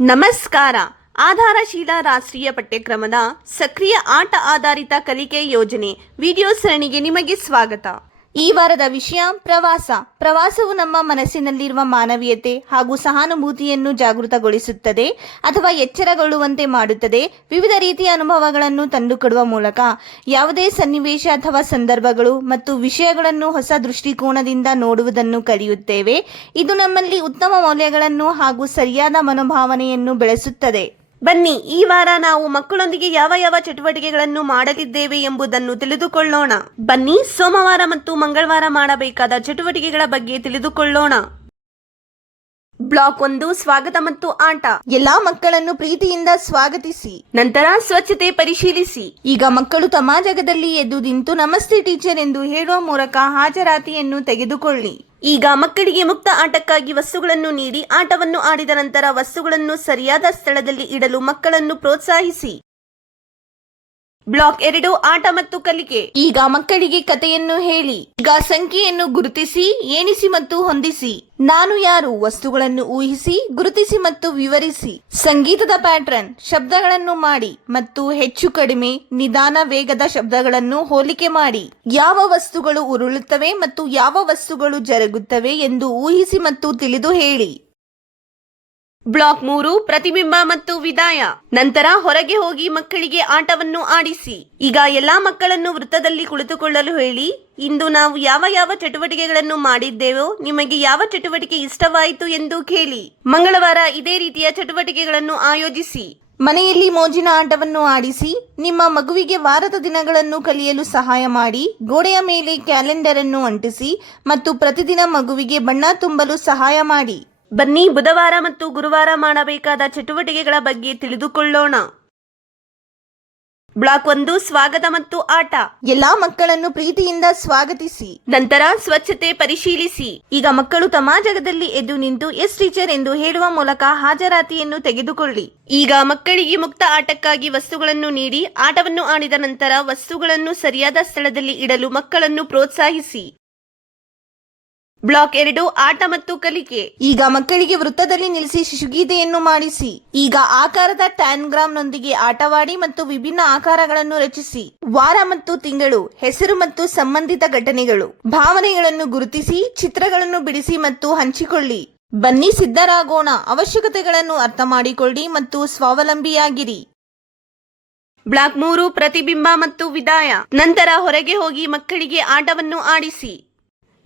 ನಮಸ್ಕಾರ. ಆಧಾರಶೀಲ ರಾಷ್ಟ್ರೀಯ ಪಠ್ಯಕ್ರಮದ ಸಕ್ರಿಯ ಆಟ ಆಧಾರಿತ ಕಲಿಕೆ ಯೋಜನೆ. ವಿಡಿಯೋ ಸರಣಿಗೆ ನಿಮಗೆ ಸ್ವಾಗತ. ಈ ವಾರದ ವಿಷಯ ಪ್ರವಾಸ. ಪ್ರವಾಸವು ನಮ್ಮ ಮನಸ್ಸಿನಲ್ಲಿರುವ ಮಾನವೀಯತೆ ಹಾಗೂ ಸಹಾನುಭೂತಿಯನ್ನು ಜಾಗೃತಗೊಳಿಸುತ್ತದೆ ಅಥವಾ ಎಚ್ಚರಗೊಳ್ಳುವಂತೆ ಮಾಡುತ್ತದೆ. ವಿವಿಧ ರೀತಿಯ ಅನುಭವಗಳನ್ನು ತಂದುಕೊಡುವ ಮೂಲಕ ಯಾವುದೇ ಸನ್ನಿವೇಶ ಅಥವಾ ಸಂದರ್ಭಗಳು ಮತ್ತು ವಿಷಯಗಳನ್ನು ಹೊಸ ದೃಷ್ಟಿಕೋನದಿಂದ ನೋಡುವುದನ್ನು ಕಲಿಯುತ್ತೇವೆ. ಇದು ನಮ್ಮಲ್ಲಿ ಉತ್ತಮ ಮೌಲ್ಯಗಳನ್ನು ಹಾಗೂ ಸರಿಯಾದ ಮನೋಭಾವನೆಯನ್ನು ಬೆಳೆಸುತ್ತದೆ. ಬನ್ನಿ, ಈ ವಾರ ನಾವು ಮಕ್ಕಳೊಂದಿಗೆ ಯಾವ ಯಾವ ಚಟುವಟಿಕೆಗಳನ್ನು ಮಾಡಲಿದ್ದೇವೆ ಎಂಬುದನ್ನು ತಿಳಿದುಕೊಳ್ಳೋಣ. ಬನ್ನಿ, ಸೋಮವಾರ ಮತ್ತು ಮಂಗಳವಾರ ಮಾಡಬೇಕಾದ ಚಟುವಟಿಕೆಗಳ ಬಗ್ಗೆ ತಿಳಿದುಕೊಳ್ಳೋಣ. ಬ್ಲಾಕ್ ಒಂದು, ಸ್ವಾಗತ ಮತ್ತು ಆಟ. ಎಲ್ಲಾ ಮಕ್ಕಳನ್ನು ಪ್ರೀತಿಯಿಂದ ಸ್ವಾಗತಿಸಿ. ನಂತರ ಸ್ವಚ್ಛತೆ ಪರಿಶೀಲಿಸಿ. ಈಗ ಮಕ್ಕಳು ತಮ್ಮ ಜಾಗದಲ್ಲಿ ಎದ್ದು ನಿಂತು ನಮಸ್ತೆ ಟೀಚರ್ ಎಂದು ಹೇಳುವ ಮೂಲಕ ಹಾಜರಾತಿಯನ್ನು ತೆಗೆದುಕೊಳ್ಳಿ. ಈಗ ಮಕ್ಕಳಿಗೆ ಮುಕ್ತ ಆಟಕ್ಕಾಗಿ ವಸ್ತುಗಳನ್ನು ನೀಡಿ ಆಟವನ್ನು ಆಡಿದ ನಂತರ ವಸ್ತುಗಳನ್ನು ಸರಿಯಾದ ಸ್ಥಳದಲ್ಲಿ ಇಡಲು ಮಕ್ಕಳನ್ನು ಪ್ರೋತ್ಸಾಹಿಸಿ. ಬ್ಲಾಕ್ ಎರಡು ಆಟ ಮತ್ತು ಕಲಿಕೆ. ಈಗ ಮಕ್ಕಳಿಗೆ ಕಥೆಯನ್ನು ಹೇಳಿ, ಈಗ ಸಂಖ್ಯೆಯನ್ನು ಗುರುತಿಸಿ, ಎಣಿಸಿ ಮತ್ತು ಹೊಂದಿಸಿ. ನಾನು ಯಾರು? ವಸ್ತುಗಳನ್ನು ಊಹಿಸಿ, ಗುರುತಿಸಿ ಮತ್ತು ವಿವರಿಸಿ. ಸಂಗೀತದ ಪ್ಯಾಟ್ರನ್, ಶಬ್ದಗಳನ್ನು ಮಾಡಿ ಮತ್ತು ಹೆಚ್ಚು ಕಡಿಮೆ ನಿಧಾನ ವೇಗದ ಶಬ್ದಗಳನ್ನು ಹೋಲಿಕೆ ಮಾಡಿ. ಯಾವ ವಸ್ತುಗಳು ಉರುಳುತ್ತವೆ ಮತ್ತು ಯಾವ ವಸ್ತುಗಳು ಜರುಗುತ್ತವೆ ಎಂದು ಊಹಿಸಿ ಮತ್ತು ತಿಳಿದು ಹೇಳಿ. ಬ್ಲಾಕ್ ಮೂರು, ಪ್ರತಿಬಿಂಬ ಮತ್ತು ವಿದಾಯ. ನಂತರ ಹೊರಗೆ ಹೋಗಿ ಮಕ್ಕಳಿಗೆ ಆಟವನ್ನು ಆಡಿಸಿ. ಈಗ ಎಲ್ಲಾ ಮಕ್ಕಳನ್ನು ವೃತ್ತದಲ್ಲಿ ಕುಳಿತುಕೊಳ್ಳಲು ಹೇಳಿ, ಇಂದು ನಾವು ಯಾವ ಯಾವ ಚಟುವಟಿಕೆಗಳನ್ನು ಮಾಡಿದ್ದೇವೋ, ನಿಮಗೆ ಯಾವ ಚಟುವಟಿಕೆ ಇಷ್ಟವಾಯಿತು ಎಂದು ಕೇಳಿ. ಮಂಗಳವಾರ ಇದೇ ರೀತಿಯ ಚಟುವಟಿಕೆಗಳನ್ನು ಆಯೋಜಿಸಿ. ಮನೆಯಲ್ಲಿ ಮೋಜಿನ ಆಟವನ್ನು ಆಡಿಸಿ, ನಿಮ್ಮ ಮಗುವಿಗೆ ವಾರದ ದಿನಗಳನ್ನು ಕಲಿಯಲು ಸಹಾಯ ಮಾಡಿ, ಗೋಡೆಯ ಮೇಲೆ ಕ್ಯಾಲೆಂಡರ್ ಅನ್ನು ಅಂಟಿಸಿ ಮತ್ತು ಪ್ರತಿದಿನ ಮಗುವಿಗೆ ಬಣ್ಣ ತುಂಬಲು ಸಹಾಯ ಮಾಡಿ. ಬನ್ನಿ ಬುಧವಾರ ಮತ್ತು ಗುರುವಾರ ಮಾಡಬೇಕಾದ ಚಟುವಟಿಕೆಗಳ ಬಗ್ಗೆ ತಿಳಿದುಕೊಳ್ಳೋಣ. ಬ್ಲಾಕ್ ಒಂದು ಸ್ವಾಗತ ಮತ್ತು ಆಟ. ಎಲ್ಲಾ ಮಕ್ಕಳನ್ನು ಪ್ರೀತಿಯಿಂದ ಸ್ವಾಗತಿಸಿ. ನಂತರ ಸ್ವಚ್ಛತೆ ಪರಿಶೀಲಿಸಿ. ಈಗ ಮಕ್ಕಳು ತಮ್ಮ ಜಾಗದಲ್ಲಿ ಎದ್ದು ನಿಂತು ಎಸ್ ಟೀಚರ್ ಎಂದು ಹೇಳುವ ಮೂಲಕ ಹಾಜರಾತಿಯನ್ನು ತೆಗೆದುಕೊಳ್ಳಿ. ಈಗ ಮಕ್ಕಳಿಗೆ ಮುಕ್ತ ಆಟಕ್ಕಾಗಿ ವಸ್ತುಗಳನ್ನು ನೀಡಿ ಆಟವನ್ನು ಆಡಿದ ನಂತರ ವಸ್ತುಗಳನ್ನು ಸರಿಯಾದ ಸ್ಥಳದಲ್ಲಿ ಇಡಲು ಮಕ್ಕಳನ್ನು ಪ್ರೋತ್ಸಾಹಿಸಿ. ಬ್ಲಾಕ್ ಎರಡು, ಆಟ ಮತ್ತು ಕಲಿಕೆ. ಈಗ ಮಕ್ಕಳಿಗೆ ವೃತ್ತದಲ್ಲಿ ನಿಲ್ಲಿಸಿ ಶಿಶುಗೀತೆಯನ್ನು ಮಾಡಿಸಿ. ಈಗ ಆಕಾರದ ಟ್ಯಾನ್ಗ್ರಾಮ್ನೊಂದಿಗೆ ಆಟವಾಡಿ ಮತ್ತು ವಿಭಿನ್ನ ಆಕಾರಗಳನ್ನು ರಚಿಸಿ. ವಾರ ಮತ್ತು ತಿಂಗಳು, ಹೆಸರು ಮತ್ತು ಸಂಬಂಧಿತ ಘಟನೆಗಳು. ಭಾವನೆಗಳನ್ನು ಗುರುತಿಸಿ, ಚಿತ್ರಗಳನ್ನು ಬಿಡಿಸಿ ಮತ್ತು ಹಂಚಿಕೊಳ್ಳಿ. ಬನ್ನಿ ಸಿದ್ಧರಾಗೋಣ, ಅವಶ್ಯಕತೆಗಳನ್ನು ಅರ್ಥ ಮಾಡಿಕೊಳ್ಳಿ ಮತ್ತು ಸ್ವಾವಲಂಬಿಯಾಗಿರಿ. ಬ್ಲಾಕ್ ಮೂರು, ಪ್ರತಿಬಿಂಬ ಮತ್ತು ವಿದಾಯ. ನಂತರ ಹೊರಗೆ ಹೋಗಿ ಮಕ್ಕಳಿಗೆ ಆಟವನ್ನು ಆಡಿಸಿ.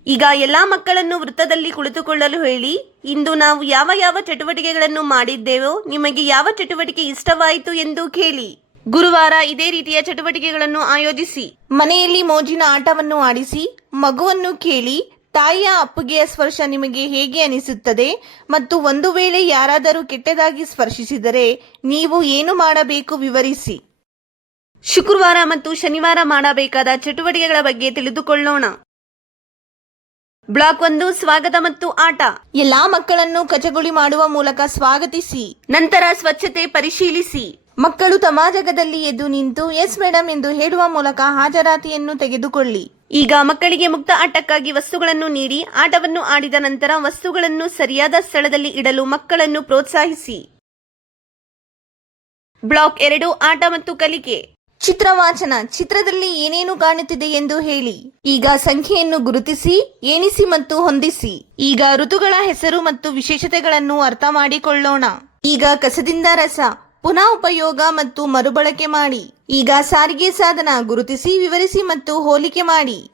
ಈಗ ಎಲ್ಲಾ ಮಕ್ಕಳನ್ನು ವೃತ್ತದಲ್ಲಿ ಕುಳಿತುಕೊಳ್ಳಲು ಹೇಳಿ, ಇಂದು ನಾವು ಯಾವ ಯಾವ ಚಟುವಟಿಕೆಗಳನ್ನು ಮಾಡಿದ್ದೇವೋ ನಿಮಗೆ ಯಾವ ಚಟುವಟಿಕೆ ಇಷ್ಟವಾಯಿತು ಎಂದು ಕೇಳಿ. ಗುರುವಾರ ಇದೇ ರೀತಿಯ ಚಟುವಟಿಕೆಗಳನ್ನು ಆಯೋಜಿಸಿ, ಮನೆಯಲ್ಲಿ ಮೋಜಿನ ಆಟವನ್ನು ಆಡಿಸಿ, ಮಗುವನ್ನು ಕೇಳಿ, ತಾಯಿಯ ಅಪ್ಪುಗೆಯ ಸ್ಪರ್ಶ ನಿಮಗೆ ಹೇಗೆ ಅನಿಸುತ್ತದೆ ಮತ್ತು ಒಂದು ವೇಳೆ ಯಾರಾದರೂ ಕೆಟ್ಟದಾಗಿ ಸ್ಪರ್ಶಿಸಿದರೆ ನೀವು ಏನು ಮಾಡಬೇಕು ವಿವರಿಸಿ. ಶುಕ್ರವಾರ ಮತ್ತು ಶನಿವಾರ ಮಾಡಬೇಕಾದ ಚಟುವಟಿಕೆಗಳ ಬಗ್ಗೆ ತಿಳಿದುಕೊಳ್ಳೋಣ. ಬ್ಲಾಕ್ ಒಂದು ಸ್ವಾಗತ ಮತ್ತು ಆಟ. ಎಲ್ಲಾ ಮಕ್ಕಳನ್ನು ಕಚಗುಳಿ ಮಾಡುವ ಮೂಲಕ ಸ್ವಾಗತಿಸಿ. ನಂತರ ಸ್ವಚ್ಛತೆ ಪರಿಶೀಲಿಸಿ. ಮಕ್ಕಳು ತಮ್ಮ ಜಾಗದಲ್ಲಿ ಎದ್ದು ನಿಂತು ಎಸ್ ಮೇಡಮ್ ಎಂದು ಹೇಳುವ ಮೂಲಕ ಹಾಜರಾತಿಯನ್ನು ತೆಗೆದುಕೊಳ್ಳಿ. ಈಗ ಮಕ್ಕಳಿಗೆ ಮುಕ್ತ ಆಟಕ್ಕಾಗಿ ವಸ್ತುಗಳನ್ನು ನೀಡಿ ಆಟವನ್ನು ಆಡಿದ ನಂತರ ವಸ್ತುಗಳನ್ನು ಸರಿಯಾದ ಸ್ಥಳದಲ್ಲಿ ಇಡಲು ಮಕ್ಕಳನ್ನು ಪ್ರೋತ್ಸಾಹಿಸಿ. ಬ್ಲಾಕ್ ಎರಡು ಆಟ ಮತ್ತು ಕಲಿಕೆ. ಚಿತ್ರವಾಚನ, ಚಿತ್ರದಲ್ಲಿ ಏನೇನು ಕಾಣುತ್ತಿದೆ ಎಂದು ಹೇಳಿ. ಈಗ ಸಂಖ್ಯೆಯನ್ನು ಗುರುತಿಸಿ ಏನಿಸಿ ಮತ್ತು ಹೊಂದಿಸಿ. ಈಗ ಋತುಗಳ ಹೆಸರು ಮತ್ತು ವಿಶೇಷತೆಗಳನ್ನು ಅರ್ಥ ಮಾಡಿಕೊಳ್ಳೋಣ. ಈಗ ಕಸದಿಂದ ರಸ, ಪುನಃ ಉಪಯೋಗ ಮತ್ತು ಮರುಬಳಕೆ ಮಾಡಿ. ಈಗ ಸಾರಿಗೆ ಸಾಧನ ಗುರುತಿಸಿ, ವಿವರಿಸಿ ಮತ್ತು ಹೋಲಿಕೆ ಮಾಡಿ.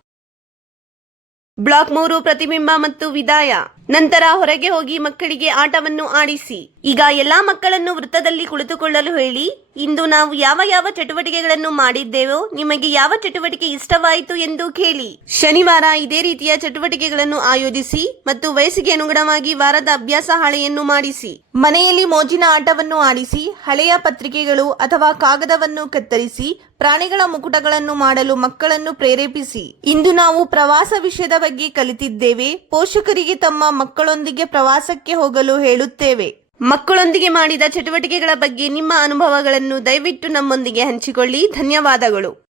ಬ್ಲಾಕ್ ಮೂರು, ಪ್ರತಿಬಿಂಬ ಮತ್ತು ವಿದಾಯ. ನಂತರ ಹೊರಗೆ ಹೋಗಿ ಮಕ್ಕಳಿಗೆ ಆಟವನ್ನು ಆಡಿಸಿ. ಈಗ ಎಲ್ಲಾ ಮಕ್ಕಳನ್ನು ವೃತ್ತದಲ್ಲಿ ಕುಳಿತುಕೊಳ್ಳಲು ಹೇಳಿ, ಇಂದು ನಾವು ಯಾವ ಯಾವ ಚಟುವಟಿಕೆಗಳನ್ನು ಮಾಡಿದ್ದೇವೋ ನಿಮಗೆ ಯಾವ ಚಟುವಟಿಕೆ ಇಷ್ಟವಾಯಿತು ಎಂದು ಕೇಳಿ. ಶನಿವಾರ ಇದೇ ರೀತಿಯ ಚಟುವಟಿಕೆಗಳನ್ನು ಆಯೋಜಿಸಿ ಮತ್ತು ವಯಸ್ಸಿಗೆ ಅನುಗುಣವಾಗಿ ವಾರದ ಅಭ್ಯಾಸ ಹಾಳೆಯನ್ನು ಮಾಡಿಸಿ. ಮನೆಯಲ್ಲಿ ಮೋಜಿನ ಆಟವನ್ನು ಆಡಿಸಿ, ಹಳೆಯ ಪತ್ರಿಕೆಗಳು ಅಥವಾ ಕಾಗದವನ್ನು ಕತ್ತರಿಸಿ ಪ್ರಾಣಿಗಳ ಮುಕುಟಗಳನ್ನು ಮಾಡಲು ಮಕ್ಕಳನ್ನು ಪ್ರೇರೇಪಿಸಿ. ಇಂದು ನಾವು ಪ್ರವಾಸ ವಿಷಯದ ಬಗ್ಗೆ ಕಲಿತಿದ್ದೇವೆ. ಪೋಷಕರಿಗೆ ತಮ್ಮ ಮಕ್ಕಳೊಂದಿಗೆ ಪ್ರವಾಸಕ್ಕೆ ಹೋಗಲು ಹೇಳುತ್ತೇವೆ. ಮಕ್ಕಳೊಂದಿಗೆ ಮಾಡಿದ ಚಟುವಟಿಕೆಗಳ ಬಗ್ಗೆ ನಿಮ್ಮ ಅನುಭವಗಳನ್ನು ದಯವಿಟ್ಟು ನಮ್ಮೊಂದಿಗೆ ಹಂಚಿಕೊಳ್ಳಿ. ಧನ್ಯವಾದಗಳು.